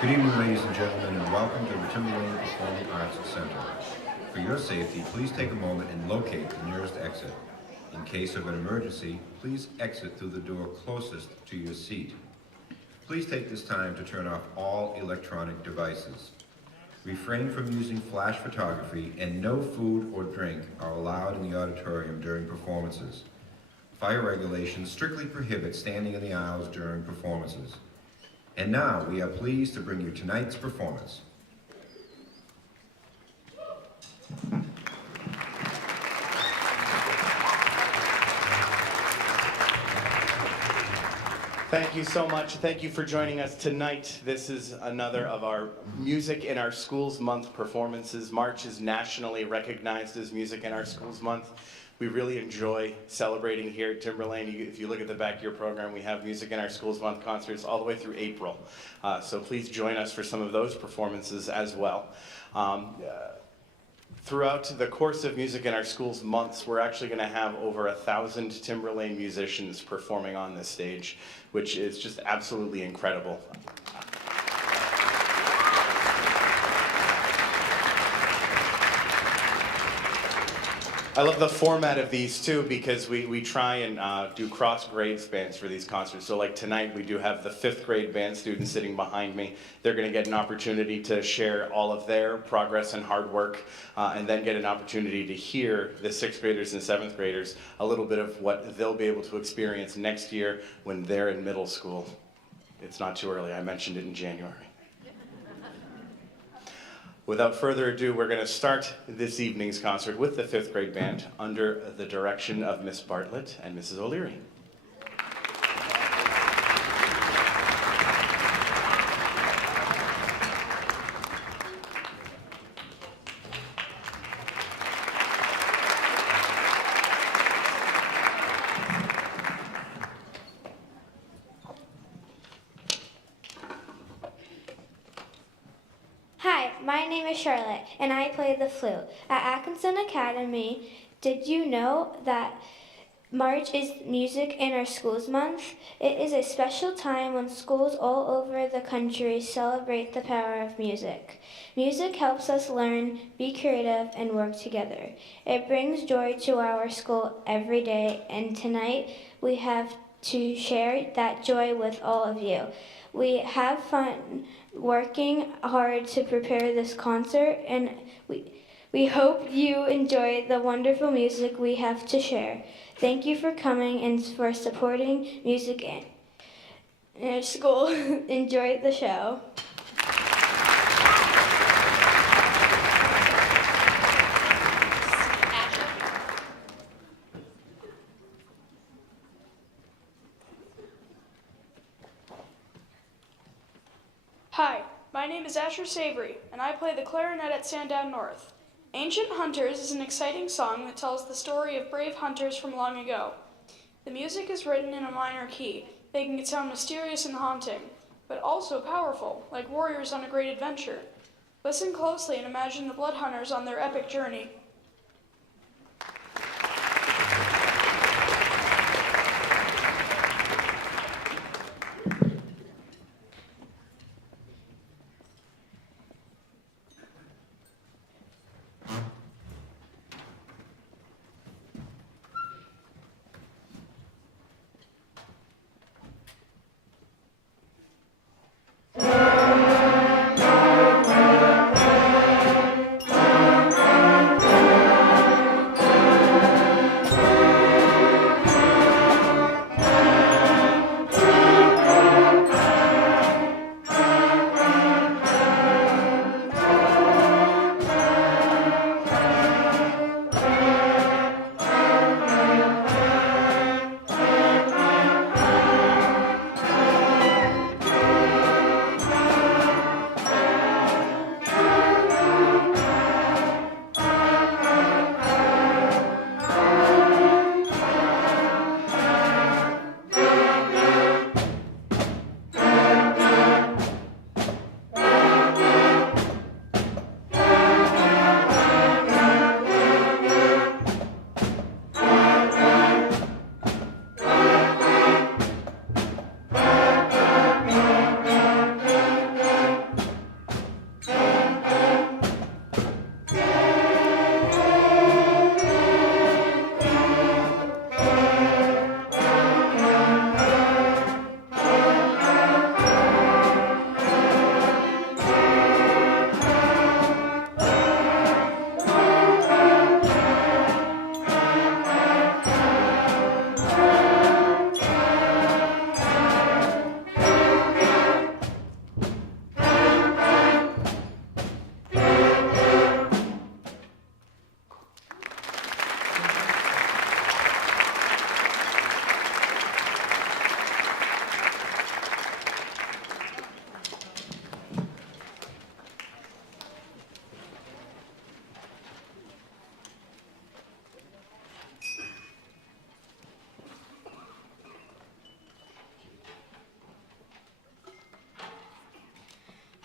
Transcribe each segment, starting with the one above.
Good evening, ladies and gentlemen, and welcome to the Timberlane Performing Arts Center. For your safety, please take a moment and locate the nearest exit. In case of an emergency, please exit through the door closest to your seat. Please take this time to turn off all electronic devices. Refrain from using flash photography, and no food or drink are allowed in the auditorium during performances. Fire regulations strictly prohibit standing in the aisles during performances. And now, we are pleased to bring you tonight's performance. Thank you so much. Thank you for joining us tonight. This is another of our Music in Our Schools Month performances. March is nationally recognized as Music in Our Schools Month. We really enjoy celebrating here at Timberlane. If you look at the back of your program, we have Music in Our Schools Month concerts all the way through April. So please join us for some of those performances as well. Throughout the course of Music in Our Schools months, we're actually going to have over 1,000 Timberlane musicians performing on this stage, which is just absolutely incredible. I love the format of these too, because we try and do cross grades bands for these concerts. So like tonight we do have the 5th grade band students sitting behind me. They're going to get an opportunity to share all of their progress and hard work, and then get an opportunity to hear the 6th graders and 7th graders a little bit of what they'll be able to experience next year when they're in middle school. It's not too early, I mentioned it in January. Without further ado, we're going to start this evening's concert with the 5th grade band under the direction of Miss Bartlett and Mrs. O'Leary. Hi, my name is Charlotte, and I play the flute. At Atkinson Academy, did you know that March is Music in Our Schools Month? It is a special time when schools all over the country celebrate the power of music. Music helps us learn, be creative, and work together. It brings joy to our school every day, and tonight we have to share that joy with all of you. We have fun working hard to prepare this concert, and we hope you enjoy the wonderful music we have to share. Thank you for coming and for supporting music in our school. Enjoy the show. Hi, my name is Asher Savory, and I play the clarinet at Sandown North. Ancient Hunters is an exciting song that tells the story of brave hunters from long ago. The music is written in a minor key, making it sound mysterious and haunting, but also powerful, like warriors on a great adventure. Listen closely and imagine the blood hunters on their epic journey.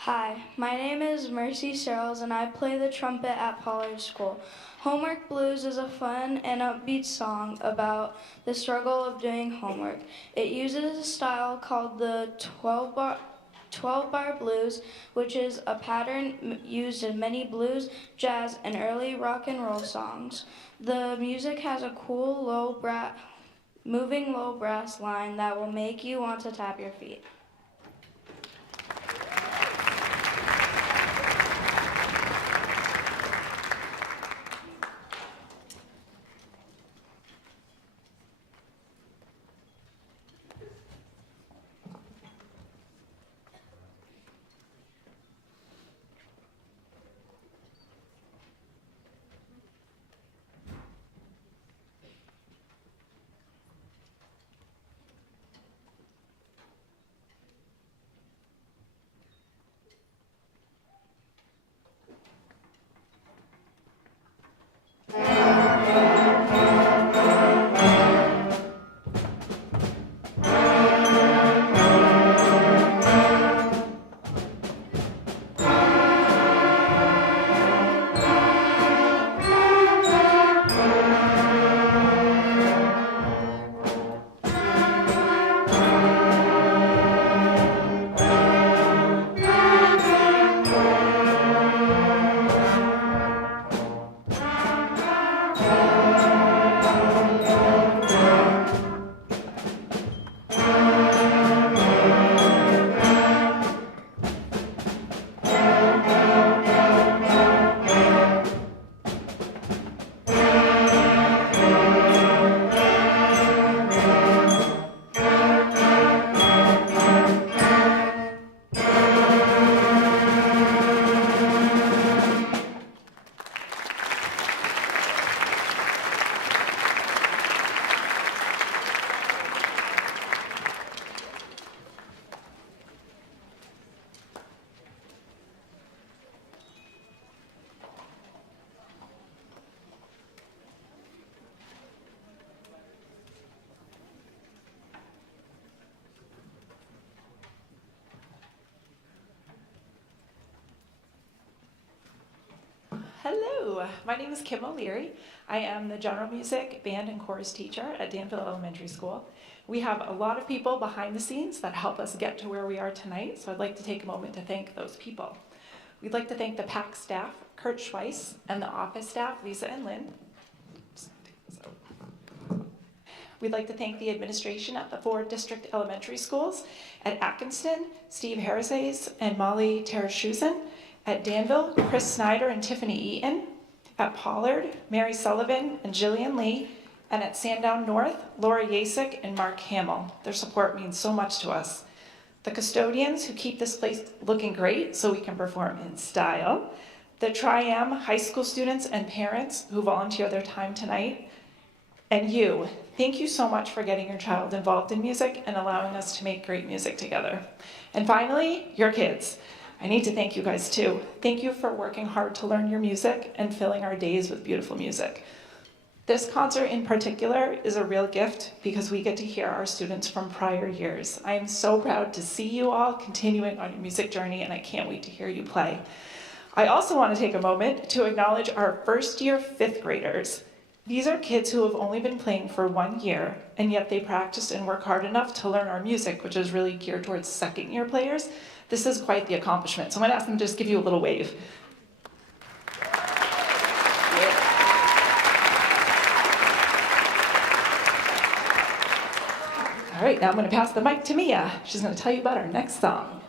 Hi, my name is Mercy Searles and I play the trumpet at Pollard School. Homework Blues is a fun and upbeat song about the struggle of doing homework. It uses a style called the 12-bar blues, which is a pattern used in many blues, jazz, and early rock and roll songs. The music has a cool, moving low brass line that will make you want to tap your feet. Hello, my name is Kim O'Leary. I am the general music, band, and chorus teacher at Danville Elementary School. We have a lot of people behind the scenes that help us get to where we are tonight, so I'd like to take a moment to thank those people. We'd like to thank the PAC staff, Kurt Schweiss, and the office staff, Lisa and Lynn. We'd like to thank the administration at the 4 district elementary schools, at Atkinston, Steve Harrisays and Molly Terashusen, at Danville, Chris Snyder and Tiffany Eaton, at Pollard, Mary Sullivan and Jillian Lee, and at Sandown North, Laura Yasik and Mark Hamill. Their support means so much to us. The custodians who keep this place looking great so we can perform in style, the Tri-Am high school students and parents who volunteer their time tonight, and you. Thank you so much for getting your child involved in music and allowing us to make great music together. And finally, your kids. I need to thank you guys too. Thank you for working hard to learn your music and filling our days with beautiful music. This concert in particular is a real gift because we get to hear our students from prior years. I am so proud to see you all continuing on your music journey, and I can't wait to hear you play. I also want to take a moment to acknowledge our first-year 5th graders. These are kids who have only been playing for 1 year, and yet they practiced and work hard enough to learn our music, which is really geared towards second-year players. This is quite the accomplishment, so I'm going to ask them to just give you a little wave. All right, now I'm going to pass the mic to Mia. She's going to tell you about our next song.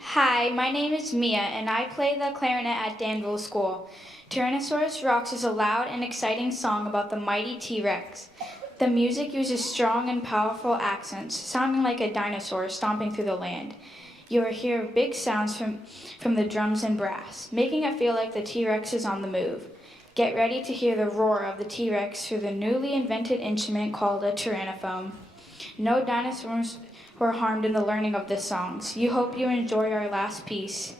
Hi, my name is Mia, and I play the clarinet at Danville School. Tyrannosaurus Rocks is a loud and exciting song about the mighty T-Rex. The music uses strong and powerful accents, sounding like a dinosaur stomping through the land. You will hear big sounds from the drums and brass, making it feel like the T-Rex is on the move. Get ready to hear the roar of the T-Rex through the newly invented instrument called a tyrannophone. No dinosaurs were harmed in the learning of the songs. You hope you enjoy our last piece.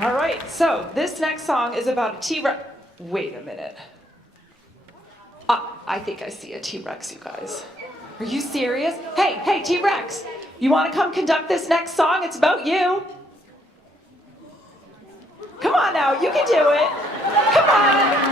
All right, so this next song is about a T-Rex. Wait a minute. I think I see a T-Rex, you guys. Are you serious? Hey, T-Rex, you want to come conduct this next song? It's about you. Come on now, you can do it. Come on.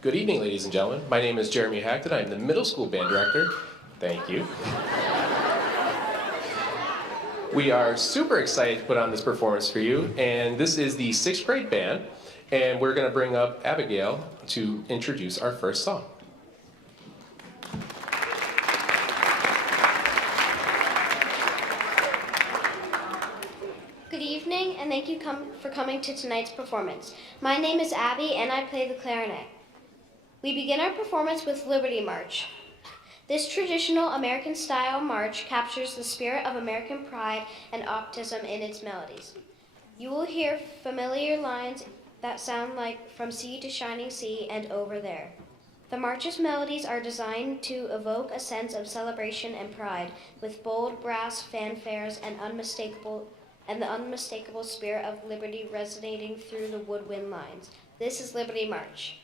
Good evening, ladies and gentlemen. My name is Jeremy Hackton. I'm the middle school band director. Thank you. We are super excited to put on this performance for you, and this is the 6th grade band, and we're going to bring up Abigail to introduce our first song. Good evening, and thank you for coming to tonight's performance. My name is Abby, and I play the clarinet. We begin our performance with Liberty March. This traditional American-style march captures the spirit of American pride and optimism in its melodies. You will hear familiar lines that sound like "From Sea to Shining Sea" and "Over There." The march's melodies are designed to evoke a sense of celebration and pride, with bold brass fanfares and the unmistakable spirit of liberty resonating through the woodwind lines. This is Liberty March.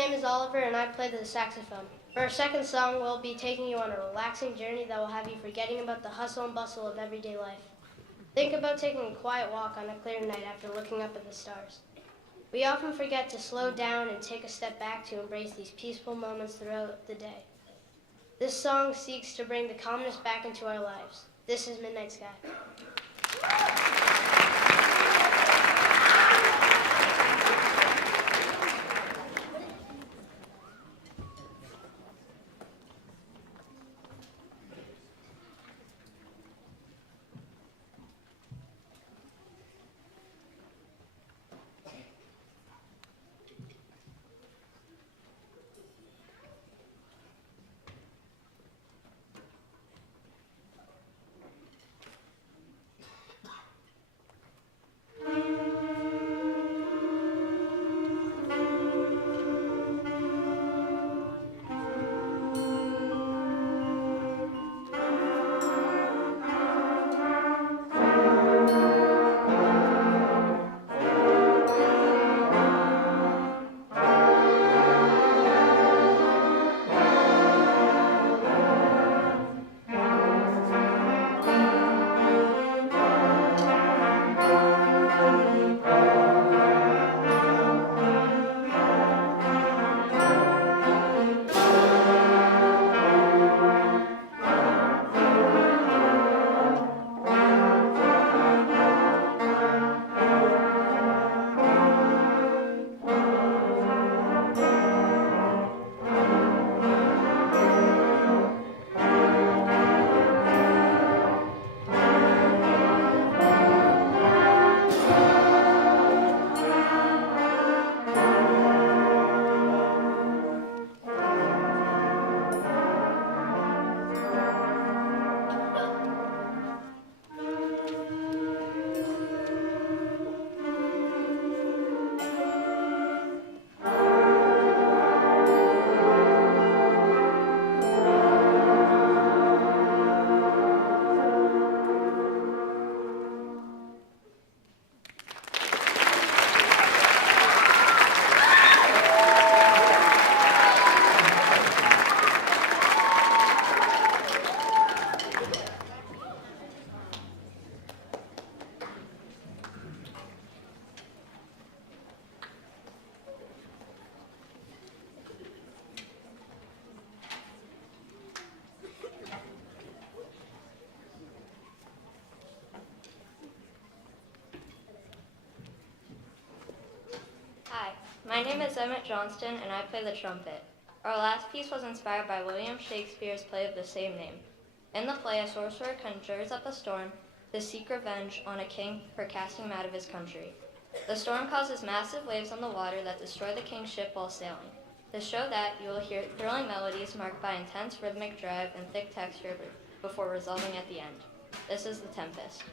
name is Oliver and I play the saxophone. For our second song, we'll be taking you on a relaxing journey that will have you forgetting about the hustle and bustle of everyday life. Think about taking a quiet walk on a clear night after looking up at the stars. We often forget to slow down and take a step back to embrace these peaceful moments throughout the day. This song seeks to bring the calmness back into our lives. This is Midnight Sky. Hi, my name is Emmett Johnston and I play the trumpet. Our last piece was inspired by William Shakespeare's play of the same name. In the play, a sorcerer conjures up a storm to seek revenge on a king for casting him out of his country. The storm causes massive waves on the water that destroy the king's ship while sailing. To show that, you will hear thrilling melodies marked by intense rhythmic drive and thick texture before resolving at the end. This is The Tempest.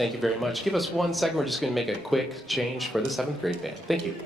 Thank you very much. Give us 1 second. We're just going to make a quick change for the 7th grade band. Thank you.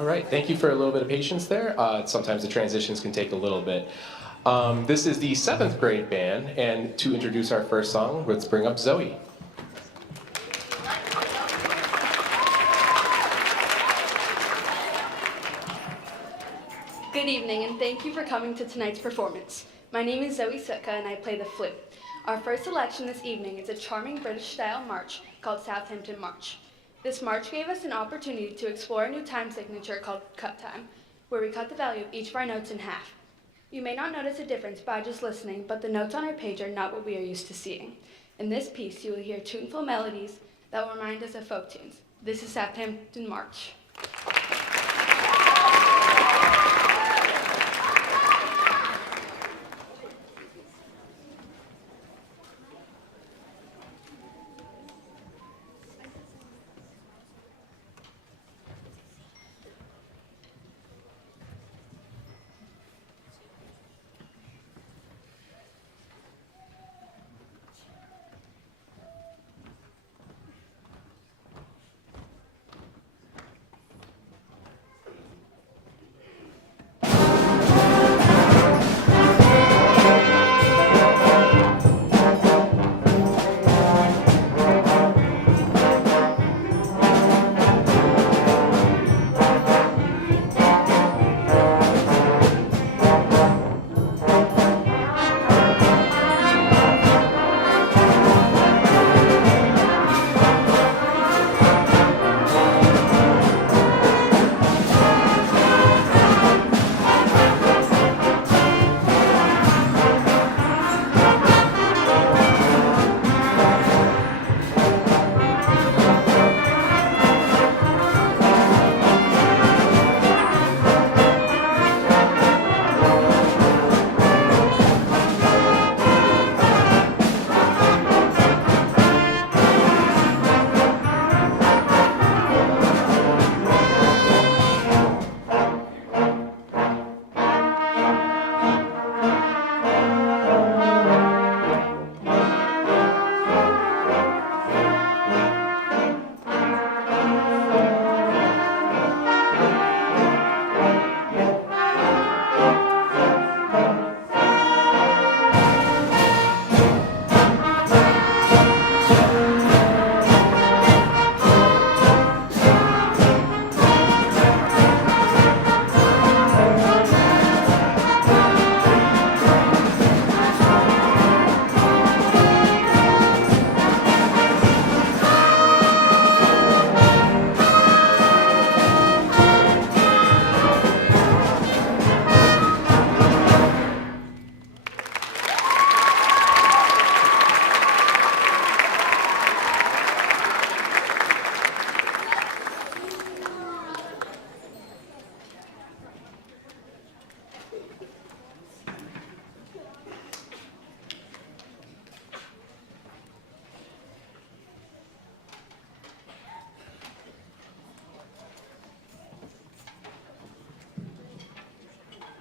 All right, thank you for a little bit of patience there. Sometimes the transitions can take a little bit. This is the 7th grade band, and to introduce our first song, let's bring up Zoe. Good evening, and thank you for coming to tonight's performance. My name is Zoe Sitka, and I play the flute. Our first selection this evening is a charming British-style march called Southampton March. This march gave us an opportunity to explore a new time signature called cut time, where we cut the value of each of our notes in half. You may not notice a difference by just listening, but the notes on our page are not what we are used to seeing. In this piece, you will hear tuneful melodies that will remind us of folk tunes. This is Southampton March.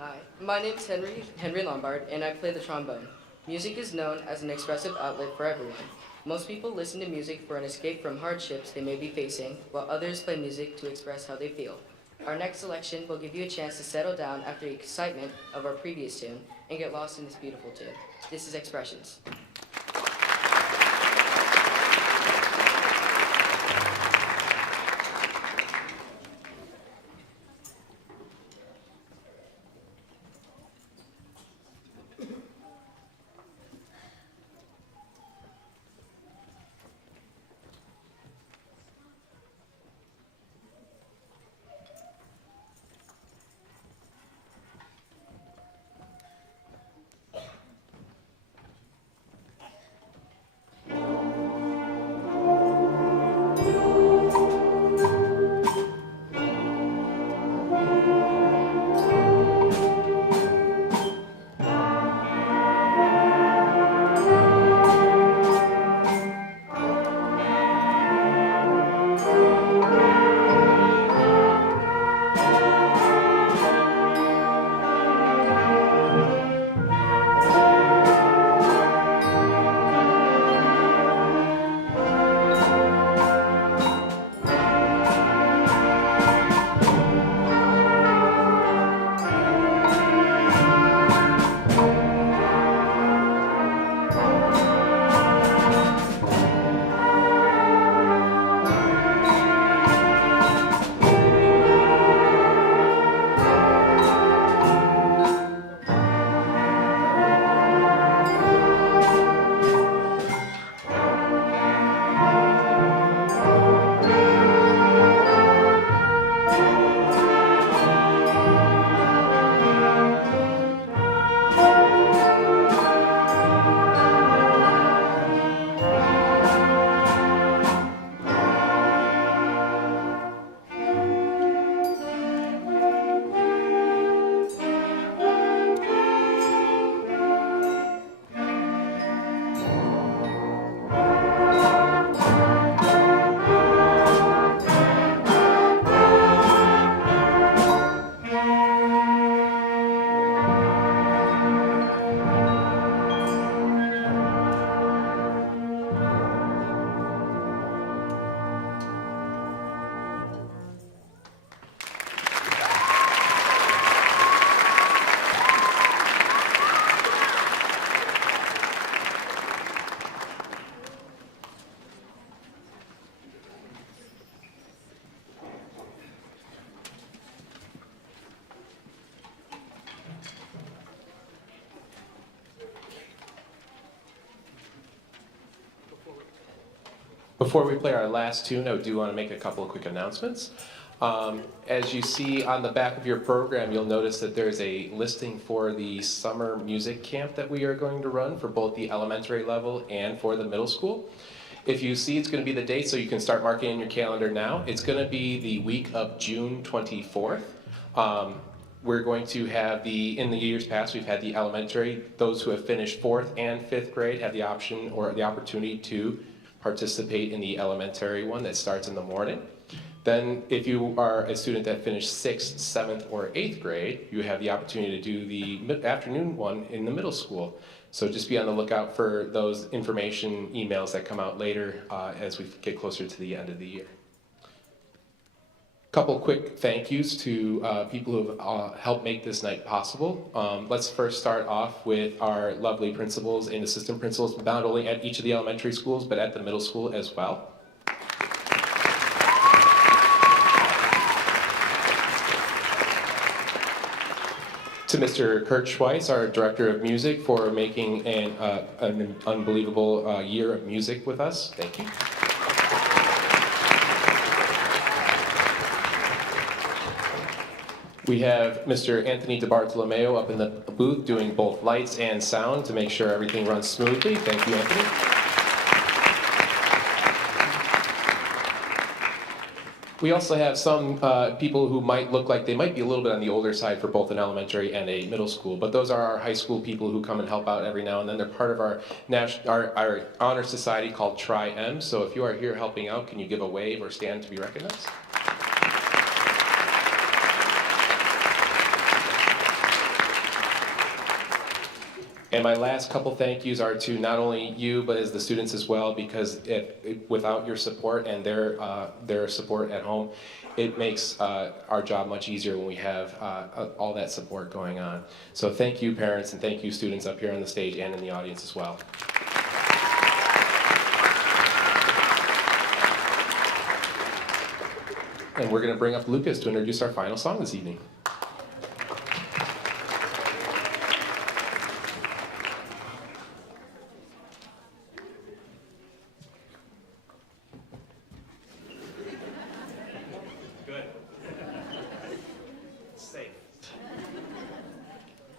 Hi, my name is Henry Lombard, and I play the trombone. Music is known as an expressive outlet for everyone. Most people listen to music for an escape from hardships they may be facing, while others play music to express how they feel. Our next selection will give you a chance to settle down after the excitement of our previous tune and get lost in this beautiful tune. This is Expressions. Before we play our last tune, I do want to make a couple of quick announcements. As you see on the back of your program, you'll notice that there's a listing for the summer music camp that we are going to run for both the elementary level and for the middle school. If you see, it's going to be the date, so you can start marking in your calendar now. It's going to be the week of June 24th. We're going to have in the years past, we've had the elementary, those who have finished 4th and 5th grade have the option or the opportunity to participate in the elementary one that starts in the morning. Then if you are a student that finished 6th, 7th, or 8th grade, you have the opportunity to do the afternoon one in the middle school. So just be on the lookout for those information emails that come out later as we get closer to the end of the year. Couple quick thank yous to people who have helped make this night possible. Let's first start off with our lovely principals and assistant principals, not only at each of the elementary schools, but at the middle school as well. To Mr. Kurt Schweiss, our Director of Music, for making an unbelievable year of music with us. Thank you. We have Mr. Anthony DeBartolomeo up in the booth doing both lights and sound to make sure everything runs smoothly. Thank you, Anthony. We also have some people who might look like they might be a little bit on the older side for both an elementary and a middle school, but those are our high school people who come and help out every now and then. They're part of our honor society called Tri-M, so if you are here helping out, can you give a wave or stand to be recognized? And my last couple thank yous are to not only you, but as the students as well, because without your support and their support at home, it makes our job much easier when we have all that support going on. So thank you, parents, and thank you, students up here on the stage and in the audience as well. And we're going to bring up Lucas to introduce our final song this evening.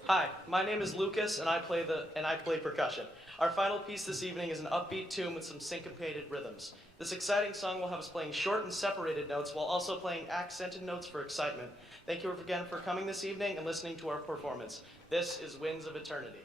Hi, my name is Lucas, and I play percussion. Our final piece this evening is an upbeat tune with some syncopated rhythms. This exciting song will have us playing short and separated notes while also playing accented notes for excitement. Thank you again for coming this evening and listening to our performance. This is Winds of Eternity.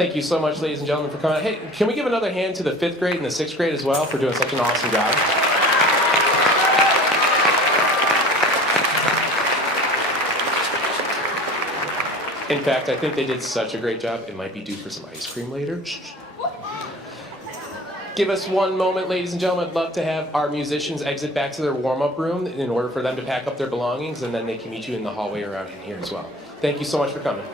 Thank you so much, ladies and gentlemen, for coming out. Hey, can we give another hand to the 5th grade and the 6th grade as well for doing such an awesome job? In fact, I think they did such a great job, it might be due for some ice cream later. Give us one moment, ladies and gentlemen. I'd love to have our musicians exit back to their warm-up room in order for them to pack up their belongings, and then they can meet you in the hallway around in here as well. Thank you so much for coming.